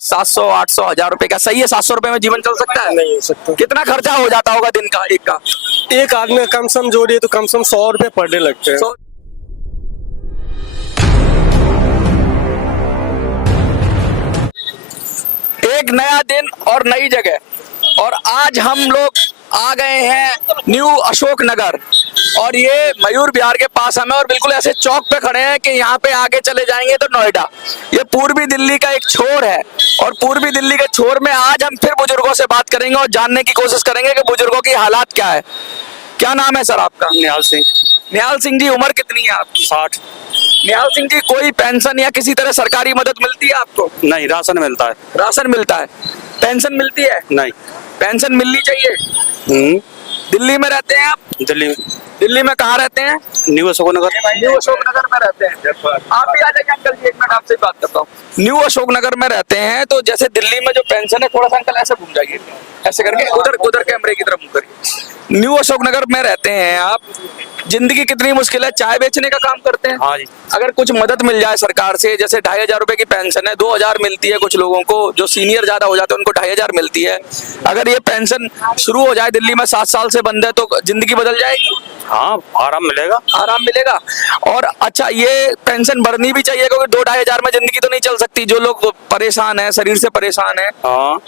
700 800 1000 रुपए का सही है? 700 रुपए में जीवन चल सकता है? नहीं हो सकता। कितना खर्चा हो जाता होगा दिन का एक का? एक आदमी का कम से कम जोड़िए तो कम से कम 100 रुपए पर डे लगते हैं। 100 एक नया दिन और नई जगह, और आज हम लोग आ गए हैं न्यू अशोक नगर, और ये मयूर विहार के पास हमें, और बिल्कुल ऐसे चौक पे खड़े हैं कि यहाँ पे आगे चले जाएंगे तो नोएडा। ये पूर्वी दिल्ली का एक छोर है, और पूर्वी दिल्ली के छोर में आज हम फिर बुजुर्गों से बात करेंगे और जानने की कोशिश करेंगे कि बुजुर्गों की हालात क्या है। क्या नाम है सर आपका? निहाल सिंह। निहाल सिंह जी, उम्र कितनी है आपकी? 60। निहाल सिंह जी, कोई पेंशन या किसी तरह सरकारी मदद मिलती है आपको? नहीं, राशन मिलता है। राशन मिलता है, पेंशन मिलती है? नहीं। पेंशन मिलनी चाहिए। दिल्ली में रहते हैं आप? दिल्ली में। दिल्ली में कहाँ रहते हैं? न्यू अशोक नगर। न्यू अशोक नगर में रहते हैं। आप भी आ जाइए अंकल जी, एक मिनट आपसे बात करता हूँ। न्यू अशोक नगर में रहते हैं, तो जैसे दिल्ली में जो पेंशन है, थोड़ा सा अंकल ऐसे घूम जाइए, ऐसे करके उधर उधर कैमरे की तरफ मुंह करिए। न्यू अशोक नगर में रहते हैं आप, जिंदगी कितनी मुश्किल है। चाय बेचने का काम करते हैं? हाँ जी। अगर कुछ मदद मिल जाए सरकार से, जैसे 2500 रुपए की पेंशन है, 2000 मिलती है कुछ लोगों को, जो सीनियर ज्यादा हो जाते हैं उनको 2500 मिलती है। अगर ये पेंशन शुरू हो जाए दिल्ली में, 7 साल से बंद है, तो जिंदगी बदल जाएगी? हाँ, आराम मिलेगा। आराम मिलेगा। और अच्छा, ये पेंशन बढ़नी भी चाहिए, क्योंकि 2-2500 में जिंदगी तो नहीं चल सकती। जो लोग परेशान है, शरीर से परेशान है, हाँ,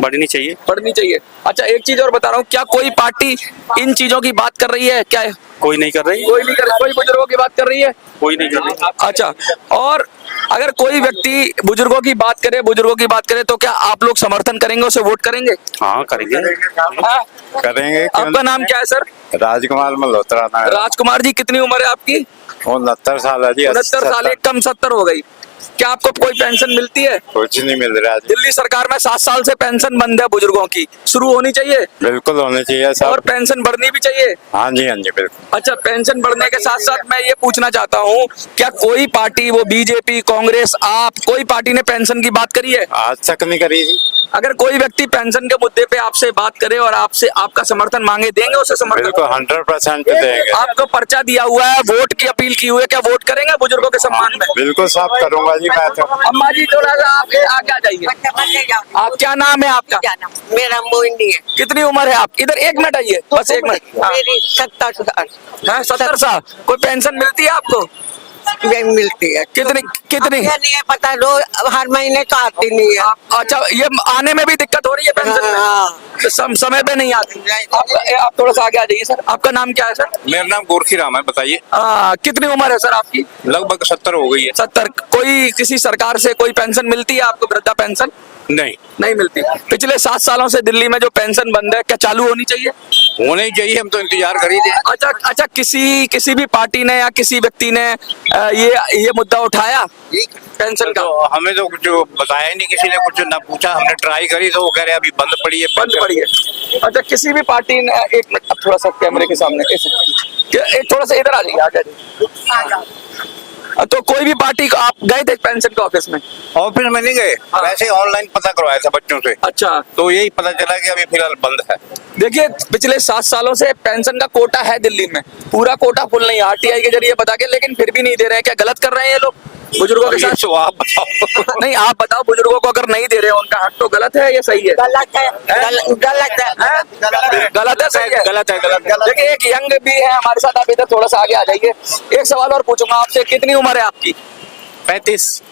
बढ़नी चाहिए। बढ़नी चाहिए। अच्छा, एक चीज और बता रहा हूँ, क्या कोई पार्टी इन चीजों की बात कर रही है क्या? कोई नहीं कर रही। कोई नहीं कर, कोई बुजुर्गों की बात कर रही है? कोई नहीं कर रही। अच्छा, और अगर कोई व्यक्ति बुजुर्गों की बात करे तो क्या आप लोग समर्थन करेंगे, उसे वोट करेंगे? हाँ, करेंगे। हाँ? करेंगे। आपका नाम क्या है सर? राजकुमार मल्होत्रा नाम है। राजकुमार जी, कितनी उम्र है आपकी? 69 साल है जी। 69 साल, एक कम 70 हो गई। क्या आपको कोई पेंशन मिलती है? कुछ नहीं मिल रहा जी। दिल्ली सरकार में 7 साल से पेंशन बंद है बुजुर्गों की, शुरू होनी चाहिए। बिल्कुल होने चाहिए और सब। पेंशन बढ़नी भी चाहिए। हाँ जी, हाँ जी, बिल्कुल। अच्छा, पेंशन बढ़ने के साथ साथ मैं ये पूछना चाहता हूँ, क्या कोई पार्टी, वो बीजेपी, कांग्रेस, आप, कोई पार्टी ने पेंशन की बात करी है? आज तक नहीं करी जी। अगर कोई व्यक्ति पेंशन के मुद्दे पे आपसे बात करे और आपसे आपका समर्थन मांगे, देंगे उसे समर्थन? बिल्कुल 100% देंगे। आपको पर्चा दिया हुआ है, वोट की अपील की हुई है, क्या वोट करेंगे बुजुर्गों के सम्मान में? बिल्कुल सब करूंगा जी मैं तो। अम्मा जी, थोड़ा सा आप आगे आ जाइए। आप, क्या नाम है आपका? मेरा मोहिनी है। कितनी उम्र है आप? इधर 1 मिनट आइए, बस 1 मिनट। मेरी 70 साल। हाँ, 70 साल। कोई पेंशन मिलती है आपको? नहीं मिलती है। कितनी कितनी? ये नहीं है पता, रोज हर महीने तो आती नहीं है। अच्छा, ये आने में भी दिक्कत हो रही है पेंशन में? हाँ। समय पे नहीं आती। आप थोड़ा सा आगे आ जाइए सर। आपका नाम क्या है सर? मेरा नाम गोरखी राम है। बताइए। कितनी उम्र है सर आपकी? लगभग 70 हो गई है। 70। कोई किसी सरकार से कोई पेंशन मिलती है आपको, वृद्धा पेंशन? नहीं मिलती। पिछले 7 सालों से दिल्ली में जो पेंशन बंद है, क्या चालू होनी चाहिए? होना ही चाहिए, हम तो इंतजार कर ही रहे हैं। अच्छा, किसी भी पार्टी ने या किसी व्यक्ति ने ये मुद्दा उठाया पेंशन का? तो हमें तो कुछ बताया ही नहीं, किसी ने कुछ ना पूछा। हमने ट्राई करी तो वो कह रहे अभी बंद पड़ी है। बंद पड़ी है। अच्छा, किसी भी पार्टी ने, एक मिनट, अब थोड़ा सा कैमरे के सामने एक थोड़ा सा इधर आ जाइए, आगे। तो कोई भी पार्टी को आप गए थे पेंशन के ऑफिस में? ऑफिस में नहीं गए, वैसे ऑनलाइन पता करवाया था बच्चों से। अच्छा, तो यही पता चला कि अभी फिलहाल बंद है। देखिए, पिछले 7 सालों से पेंशन का कोटा है दिल्ली में, पूरा कोटा फुल नहीं है, आरटीआई के जरिए बता के, लेकिन फिर भी नहीं दे रहे हैं। क्या गलत कर रहे हैं ये लोग बुजुर्गों के साथ? तो आप बताओ। नहीं, आप बताओ, बुजुर्गों को अगर नहीं दे रहे हैं, उनका हक तो गलत है या सही है? गलत है। गलत है। गलत है, सही है? गलत है, गलत है। देखिए, एक यंग भी है हमारे साथ, आप इधर थोड़ा सा आगे आ जाइए। एक सवाल और पूछूंगा आपसे, कितनी उम्र है आपकी? 35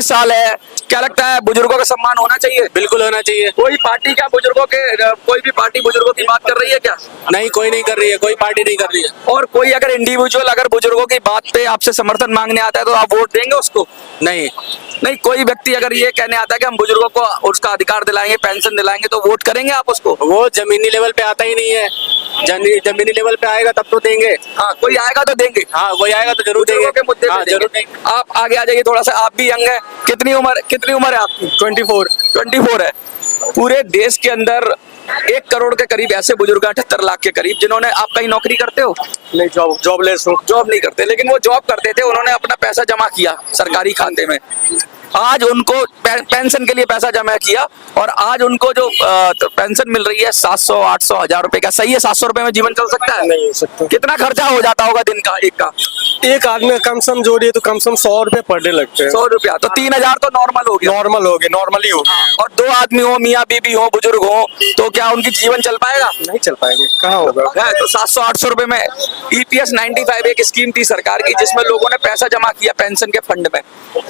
साल है। क्या लगता है, बुजुर्गों का सम्मान होना चाहिए? बिल्कुल होना चाहिए। कोई पार्टी क्या बुजुर्गों के, कोई भी पार्टी बुजुर्गों की बात कर रही है क्या? नहीं, कोई नहीं कर रही है, कोई पार्टी नहीं कर रही है। और कोई अगर इंडिविजुअल अगर बुजुर्गों की बात पे आपसे समर्थन मांगने आता है, तो आप वोट देंगे उसको? नहीं। नहीं, कोई व्यक्ति अगर ये कहने आता है कि हम बुजुर्गों को उसका अधिकार दिलाएंगे, पेंशन दिलाएंगे, तो वोट करेंगे आप उसको? वो जमीनी लेवल पे आता ही नहीं है। जमीनी लेवल पे आएगा तब तो देंगे। हाँ, कोई आएगा तो देंगे। हाँ, कोई आएगा तो जरूर देंगे। बुजुर्गों के मुद्दे पे हाँ, देंगे। जरूर देंगे। आप आगे आ जाइए थोड़ा सा, आप भी यंग है। कितनी उम्र है आपकी? 24 है। पूरे देश के अंदर 1 करोड़ के करीब ऐसे बुजुर्ग, 78 लाख के करीब, जिन्होंने, आप कहीं नौकरी करते हो? नहीं, जॉबलेस हूँ। जॉब नहीं करते, लेकिन वो जॉब करते थे, उन्होंने अपना पैसा जमा किया सरकारी खाते में, आज उनको पेंशन के लिए पैसा जमा किया और आज उनको जो पेंशन मिल रही है 700 800 1000 रुपए का, सही है? 700 रुपए में जीवन चल सकता है? नहीं हो सकता। कितना खर्चा हो जाता होगा दिन का एक का? एक आदमी का कम से कम जोड़िए तो कम से कम 100 रुपए पर डे लगते हैं। 100 रुपया तो 3000 तो नॉर्मल हो गया। नॉर्मल हो गए, नॉर्मली हो गए। और 2 आदमी हो, मियाँ बीबी हो, बुजुर्ग हो, तो क्या उनकी जीवन चल पाएगा? नहीं चल पाएंगे, कहाँ होगा? है तो 700 800 रुपए में EPS 95 एक स्कीम थी सरकार की, जिसमें लोगों ने पैसा जमा किया पेंशन के फंड में,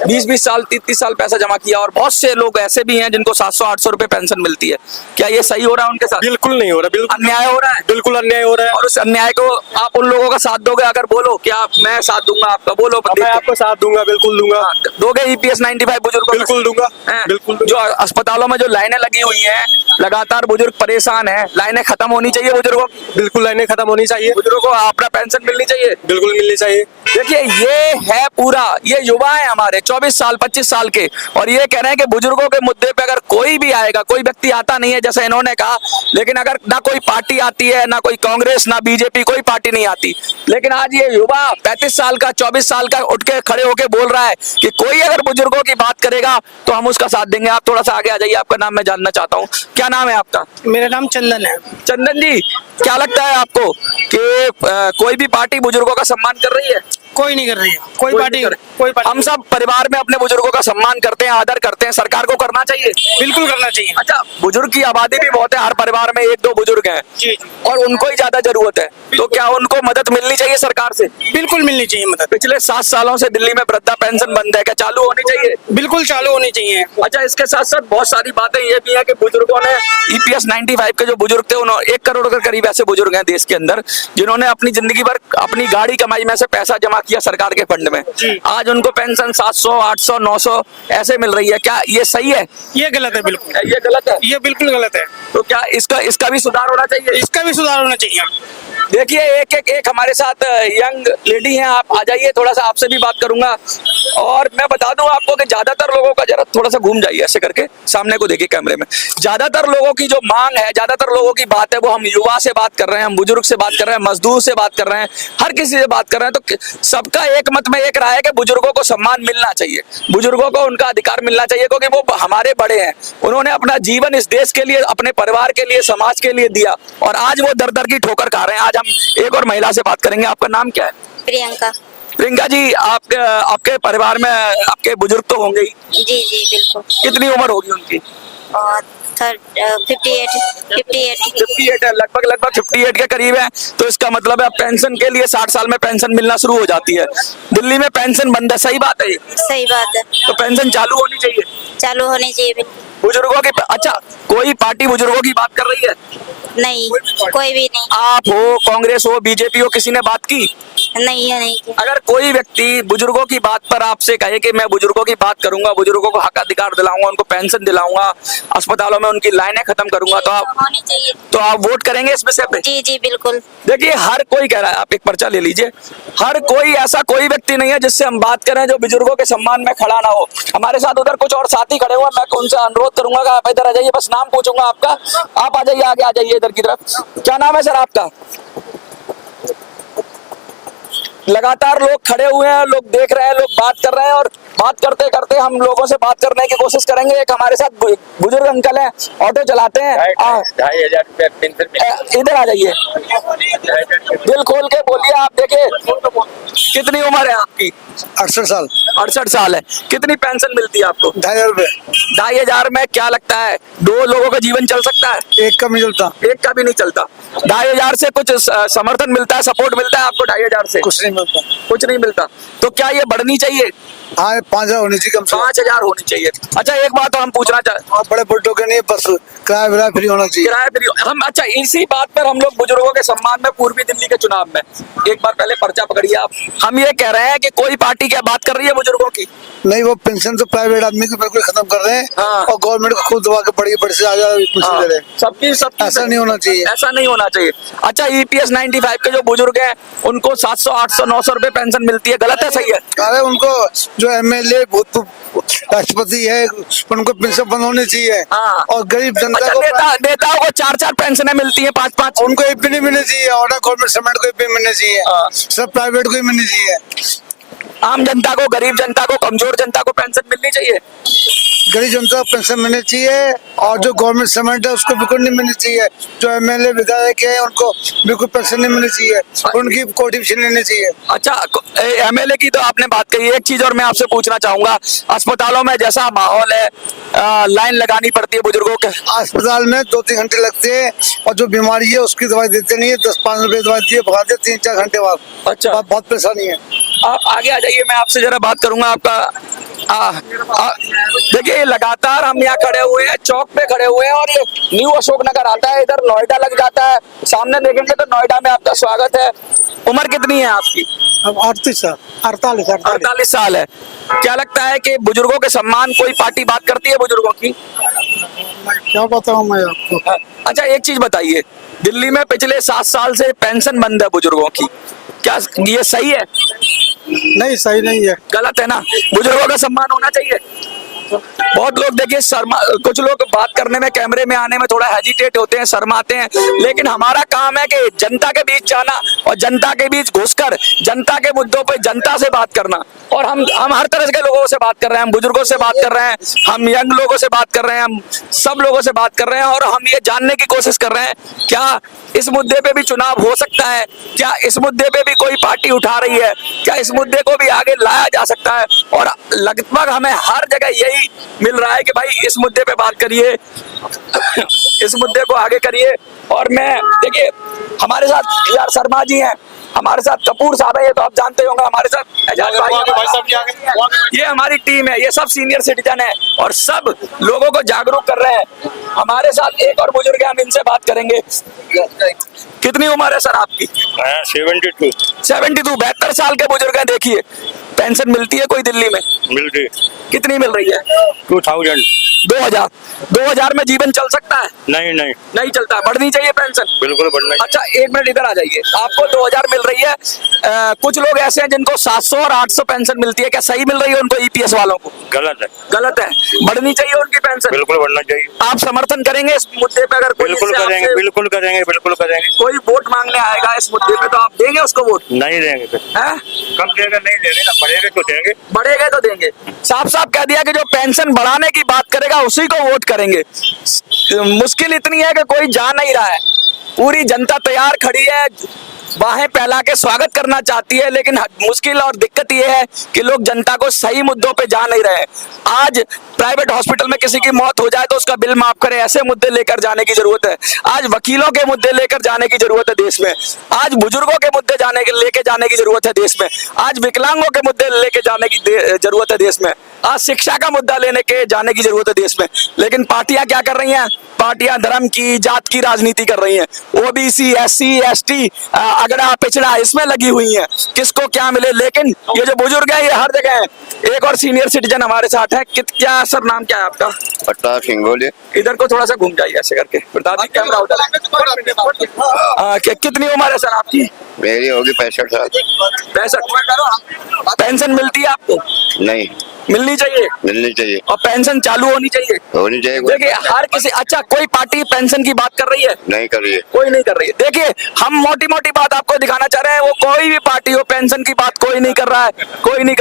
20-20 साल 30-30 साल पैसा जमा किया, और बहुत से लोग ऐसे भी हैं जिनको 700 800 रुपए पेंशन मिलती है। क्या ये सही हो रहा है उनके साथ? बिल्कुल नहीं हो रहा, बिल्कुल अन्याय हो रहा है। बिल्कुल अन्याय हो रहा है। और उस अन्याय को आप उन लोगों का साथ दोगे? अगर बोलो क्या मैं साथ दूंगा आपका, बोलो मैं आपको साथ दूंगा, बिल्कुल दूंगा। दोगे EPS 95 बुजुर्गों को? बिल्कुल दूंगा, हैं? बिल्कुल। जो अस्पतालों में जो लाइनें लगी हुई हैं, लगातार बुजुर्ग परेशान हैं, लाइनें खत्म होनी चाहिए बुजुर्गों की। बिल्कुल लाइनें खत्म होनी चाहिए, बुजुर्गों को अपना पेंशन मिलनी चाहिए। बिल्कुल मिलनी चाहिए। देखिए ये है पूरा, ये युवा है हमारे 24 साल 25 साल के, और ये कह रहे हैं कि बुजुर्गों के मुद्दे पे अगर कोई भी आएगा, कोई व्यक्ति आता नहीं है जैसे इन्होंने कहा, लेकिन अगर ना कोई पार्टी आती है, ना कोई कांग्रेस, ना बीजेपी, कोई पार्टी नहीं आती, लेकिन आज ये युवा 35 साल का 24 साल का उठ के खड़े होके बोल रहा है कि कोई अगर बुजुर्गों की बात करेगा तो हम उसका साथ देंगे। आप थोड़ा सा आगे आ जाइए, आपका नाम मैं जानना चाहता हूँ। क्या नाम है आपका? मेरा नाम चंदन है। चंदन जी, क्या लगता है आपको कि कोई भी पार्टी बुजुर्गों का सम्मान कर रही है? कोई नहीं कर रही है, कोई पार्टी नहीं कर रही। कोई पार्टी हम सब परिवार में अपने बुजुर्गों का सम्मान करते हैं, आदर करते हैं, सरकार को करना चाहिए। बिल्कुल करना चाहिए। अच्छा, बुजुर्ग की आबादी भी बहुत है, हर परिवार में 1-2 बुजुर्ग हैं जी और उनको ही ज्यादा जरूरत है, तो क्या उनको मदद मिलनी चाहिए सरकार से? बिल्कुल मिलनी चाहिए मदद। पिछले 7 सालों से दिल्ली में वृद्धा पेंशन बंद है, क्या चालू होनी चाहिए? बिल्कुल चालू होनी चाहिए। अच्छा, इसके साथ साथ बहुत सारी बातें ये भी है कि बुजुर्गों ने EPS 95 के जो बुजुर्ग थे, उन्होंने 1 करोड़ के करीब ऐसे बुजुर्ग हैं देश के अंदर जिन्होंने अपनी जिंदगी भर अपनी गाड़ी कमाई में से पैसा जमा किया सरकार के फंड में। आज उनको पेंशन 700 800 900 ऐसे मिल रही है, क्या ये सही है? ये गलत है, बिल्कुल ये गलत है। ये बिल्कुल गलत है। तो क्या इसका भी सुधार होना चाहिए? इसका भी सुधार होना चाहिए। देखिए एक हमारे साथ यंग लेडी हैं, आप आ जाइए, थोड़ा सा आपसे भी बात करूंगा। और मैं बता दूं आपको कि ज्यादातर लोगों का, जरा थोड़ा सा घूम जाइए ऐसे करके, सामने को देखिए कैमरे में, ज्यादातर लोगों की जो मांग है, ज्यादातर लोगों की बात है, वो हम युवा से बात कर रहे हैं, हम बुजुर्ग से बात कर रहे हैं, मजदूर से बात कर रहे हैं, हर किसी से बात कर रहे हैं। तो सबका एक मत में एक राय है कि बुजुर्गों को सम्मान मिलना चाहिए, बुजुर्गों को उनका अधिकार मिलना चाहिए, क्योंकि वो हमारे बड़े हैं, उन्होंने अपना जीवन इस देश के लिए, अपने परिवार के लिए, समाज के लिए दिया, और आज वो दर दर की ठोकर खा रहे हैं। आज हम एक और महिला से बात करेंगे। आपका नाम क्या है? प्रियंका। प्रियंका जी, आपके परिवार में आपके बुजुर्ग तो होंगे ही? जी जी बिल्कुल। कितनी उम्र होगी उनकी? और 58 है, लगभग 58 के करीब है। तो इसका मतलब है पेंशन के लिए 60 साल में पेंशन मिलना शुरू हो जाती है। दिल्ली में पेंशन बंद है, सही बात है ये? सही बात है। तो पेंशन चालू होनी चाहिए, चालू होनी चाहिए बिल्कुल। बुजुर्गों की। अच्छा, कोई पार्टी बुजुर्गों की बात कर रही है? नहीं, कोई भी नहीं। आप हो, कांग्रेस हो, बीजेपी हो, किसी ने बात की? नहीं है, नहीं है। अगर कोई व्यक्ति बुजुर्गों की बात पर आपसे कहे कि मैं बुजुर्गों की बात करूंगा, बुजुर्गों को हक अधिकार दिलाऊंगा, उनको पेंशन दिलाऊंगा, अस्पतालों में उनकी लाइनें खत्म करूंगा, होनी चाहिए। तो आप वोट करेंगे इस विषय पे? जी जी बिल्कुल। देखिए, हर कोई कह रहा है, आप एक पर्चा ले लीजिए, हर कोई, ऐसा कोई व्यक्ति नहीं है जिससे हम बात करें जो बुजुर्गों के सम्मान में खड़ा ना हो। हमारे साथ उधर कुछ और साथी खड़े हुए, मैं उनसे अनुरोध करूंगा कि आप इधर आ जाइए, बस नाम पूछूंगा आपका, आप आ जाइए, आगे आ जाइए इधर की तरफ। क्या नाम है सर आपका? लगातार लोग खड़े हुए हैं, लोग देख रहे हैं, लोग बात कर रहे हैं, और बात करते करते हम लोगों से बात करने की कोशिश करेंगे। एक हमारे साथ बुजुर्ग अंकल हैं, ऑटो चलाते हैं। 2500 रुपया पेंशन। इधर आ जाइए, दिल खोल के बोलिए। आप देखिए, कितनी उम्र है आपकी? 68 साल। 68 साल है। कितनी पेंशन मिलती है आपको? 2500 रुपए। 2500 में क्या लगता है 2 लोगों का जीवन चल सकता है? एक का नहीं चलता। एक का भी नहीं चलता। 2500 से कुछ समर्थन मिलता है, सपोर्ट मिलता है आपको 2500 से? कुछ नहीं मिलता। कुछ नहीं मिलता। तो क्या ये बढ़नी चाहिए? हाँ, 5000 होनी चाहिए कम से कम। 5000 होनी चाहिए। अच्छा, एक बात हम पूछना चाहते, आप बड़े बुड्ढों के नहीं, बस किराया विराया फ्री होना चाहिए। किराया फ्री हम। अच्छा, इसी बात पर हम लोग बुजुर्गों के सम्मान में पूर्वी दिल्ली के चुनाव में, एक बार पहले पर्चा पकड़िए आप, हम ये कह रहे हैं कि कोई पार्टी क्या बात कर रही है बुजुर्गों की? नहीं, वो पेंशन तो प्राइवेट आदमी को बिल्कुल खत्म कर रहे हैं। हाँ। और गवर्नमेंट को खुद दबा के बड़ी से आजाद पेंशन दे रहे हैं। सबकी ऐसा नहीं होना चाहिए। ऐसा नहीं होना चाहिए। अच्छा, EPS 95 के जो बुजुर्ग हैं उनको 700 800 900 रुपए पेंशन मिलती है, गलत है सही है? अरे उनको जो MLA राष्ट्रपति है उनको पेंशन बंद होनी चाहिए। हाँ। और गरीब जनता अच्छा, को नेताओं को 4-4 पेंशनें मिलती हैं, 5-5। उनको एक भी नहीं मिलनी चाहिए, और गवर्नमेंट सेमेंट को भी मिलनी चाहिए, सब प्राइवेट को ही मिलनी चाहिए। आम जनता को, गरीब जनता को, कमजोर जनता को पेंशन मिलनी चाहिए। गरीब जनता को पेंशन मिलनी चाहिए और जो गवर्नमेंट सर्वेंट है उसको बिल्कुल नहीं मिलनी चाहिए। जो एमएलए विधायक है उनको बिल्कुल पेंशन नहीं मिलनी चाहिए, उनकी कोटिफिकेशन लेनी चाहिए। अच्छा, एमएलए की तो आपने बात कही। एक चीज और मैं आपसे पूछना चाहूंगा, अस्पतालों में जैसा माहौल है, लाइन लगानी पड़ती है बुजुर्गों के। अस्पताल में 2-3 घंटे लगते हैं और जो बीमारी है उसकी दवाई देते नहीं है, 10-5 रुपए दवाई दिए भगा दे 3-4 घंटे बाद। अच्छा, बहुत परेशानी है। आप आगे आ जाइए, मैं आपसे जरा बात करूंगा आपका। देखिए, ये लगातार हम यहाँ खड़े हुए हैं, चौक पे खड़े हुए हैं और ये न्यू अशोक नगर आता है, इधर नोएडा लग जाता है। सामने देखेंगे तो नोएडा में आपका स्वागत है। उम्र कितनी है आपकी? अब 48 साल है। क्या लगता है कि बुजुर्गों के सम्मान कोई पार्टी बात करती है बुजुर्गों की? क्या बताऊं मैं आपको। अच्छा, एक चीज बताइए, दिल्ली में पिछले 7 साल से पेंशन बंद है बुजुर्गों की, क्या ये सही है? नहीं, सही नहीं है। गलत है ना? बुजुर्गों का सम्मान होना चाहिए। बहुत लोग देखिए कुछ लोग बात करने में, कैमरे में आने में थोड़ा हेजिटेट होते हैं, शर्माते हैं, लेकिन हमारा काम है कि जनता के बीच जाना और जनता के बीच घुसकर जनता के मुद्दों पे जनता से बात करना। और हम हर तरह के लोगों से बात कर रहे हैं, हम बुजुर्गों से बात कर रहे हैं, हम यंग लोगों से बात कर रहे हैं, हम सब लोगों से बात कर रहे हैं और हम ये जानने की कोशिश कर रहे हैं क्या इस मुद्दे पे भी चुनाव हो सकता है, क्या इस मुद्दे पे भी कोई पार्टी उठा रही है, क्या इस मुद्दे को भी आगे लाया जा सकता है। और लगभग हमें हर जगह यही मिल रहा है कि भाई इस मुद्दे पे बात करिए, इस मुद्दे को आगे करिए। और मैं देखिए, हमारे साथ यार शर्मा जी हैं, हमारे साथ कपूर साहब है, ये तो आप जानते होंगे, हमारे साथ एजाज भाई, ये हमारी टीम है, ये सब सीनियर सिटीजन है और सब लोगों को जागरूक कर रहे हैं। हमारे साथ एक और बुजुर्ग है, हम इनसे बात करेंगे। कितनी उम्र है सर आपकी? 72 72 साल के बुजुर्ग हैं। देखिए, पेंशन मिलती है कोई दिल्ली में? मिलती। कितनी मिल रही है? 2000 में जीवन चल सकता है? नहीं चलता। बढ़नी चाहिए पेंशन, बिल्कुल बढ़ना। अच्छा, एक मिनट इधर आ जाइए। आपको 2000 मिल रही है, कुछ लोग ऐसे हैं जिनको 700 और 800 पेंशन मिलती है, क्या सही मिल रही है उनको, ईपीएस वालों को? गलत है। बढ़नी चाहिए उनकी पेंशन, बिल्कुल बढ़ना चाहिए। आप समर्थन करेंगे इस मुद्दे पे? अगर बिल्कुल करेंगे। कोई वोट मांगने आएगा इस मुद्दे पे तो आप देंगे उसको वोट? नहीं देंगे। कम देगा, नहीं देंगे ना, बढ़ेगा तो देंगे। बढ़ेगा तो देंगे। साफ साफ कह दिया कि जो पेंशन बढ़ाने की बात करेगा उसी को वोट करेंगे। मुश्किल इतनी है कि कोई जा नहीं रहा है, पूरी जनता तैयार खड़ी है, बाहें फैला के स्वागत करना चाहती है, लेकिन मुश्किल और दिक्कत ये है कि लोग जनता को सही मुद्दों पे जा नहीं रहे। आज प्राइवेट हॉस्पिटल में किसी की मौत हो जाए तो उसका बिल माफ करे, ऐसे मुद्दे लेकर जाने की जरूरत है। आज वकीलों के मुद्दे लेकर जाने की जरूरत है देश में। आज बुजुर्गों के मुद्दे लेके जाने की जरूरत है देश में। आज विकलांगों के मुद्दे लेके जाने की जरूरत है देश में। आज शिक्षा का मुद्दा लेने के जाने की जरूरत है देश में। लेकिन पार्टियां क्या कर रही हैं? पार्टियां धर्म की, जात की राजनीति कर रही हैं। ओबीसी, एससी, एसटी, अगड़ा पिछड़ा, इसमें लगी हुई है, किसको क्या मिले। लेकिन ये जो बुजुर्ग है ये हर जगह है। एक और सीनियर सिटीजन हमारे साथ है। क्या सर, नाम क्या है आपका? प्रताप सिंह बोले। इधर को थोड़ा सा घूम जाइए ऐसे करके। प्रताप जी, कैमरा उधर। कितनी उम्र है सर आपकी? मेरी होगी 65 साल। 65। पेंशन मिलती है आपको? नहीं। मिलनी चाहिए। और पेंशन चालू होनी चाहिए। देखिए, हर किसी, अच्छा कोई पार्टी पेंशन की बात कर रही है? नहीं कर रही है। कोई नहीं कर रही है। देखिए, हम मोटी मोटी बात आपको दिखाना चाह रहे हैं, वो कोई भी पार्टी हो, पेंशन की बात कोई नहीं कर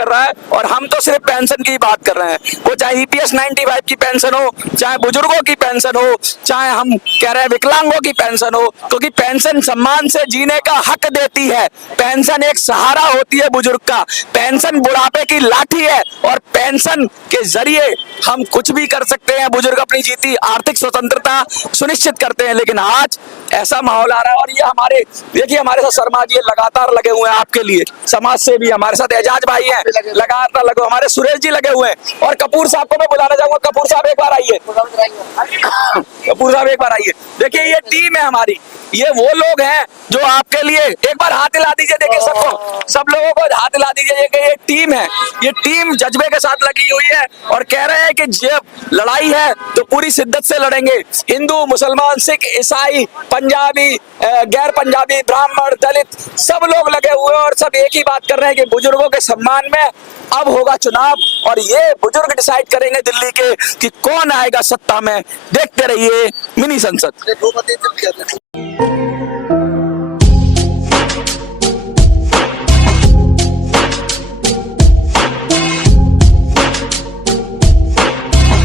रहा है, और हम तो सिर्फ पेंशन की बात कर रहे हैं। वो चाहे EPS 95 की पेंशन हो, चाहे बुजुर्गों की पेंशन हो, चाहे हम कह रहे हैं विकलांगों की पेंशन हो, क्योंकि पेंशन सम्मान से जीने का हक देती है। पेंशन एक सहारा होती है बुजुर्ग का। पेंशन बुढ़ापे की लाठी है और पेंशन के जरिए हम कुछ भी कर सकते हैं। बुजुर्ग अपनी जीती आर्थिक स्वतंत्रता सुनिश्चित करते हैं। लेकिन आज ऐसा माहौल आ रहा है और ये देखिए हमारे साथ शर्मा जी लगातार लगे हुए हैं आपके लिए, समाज से भी हमारे साथ एजाज भाई हैं, लगातार लगे, हमारे सुरेश जी लगे हुए हैं, और कपूर साहब को मैं बुलाना चाहूंगा। कपूर साहब एक बार आइए। कपूर साहब एक बार आइए। देखिए, ये टीम है हमारी, ये वो लोग हैं जो आपके लिए, एक बार हाथ हिला दीजिए। देखिए, सबको, सब लोगों को हाथ हिला दीजिए कि ये टीम है। ये टीम जज्बे के साथ लगी हुई है और कह रहे हैं कि जब लड़ाई है तो पूरी शिद्दत से लड़ेंगे। हिंदू, मुसलमान, सिख, ईसाई, पंजाबी, गैर पंजाबी, ब्राह्मण, दलित, सब लोग लगे हुए हैं और सब एक ही बात कर रहे हैं कि बुजुर्गों के सम्मान में अब होगा चुनाव और ये बुजुर्ग डिसाइड करेंगे दिल्ली के कि कौन आएगा सत्ता में। देखते रहिए मिनी संसद।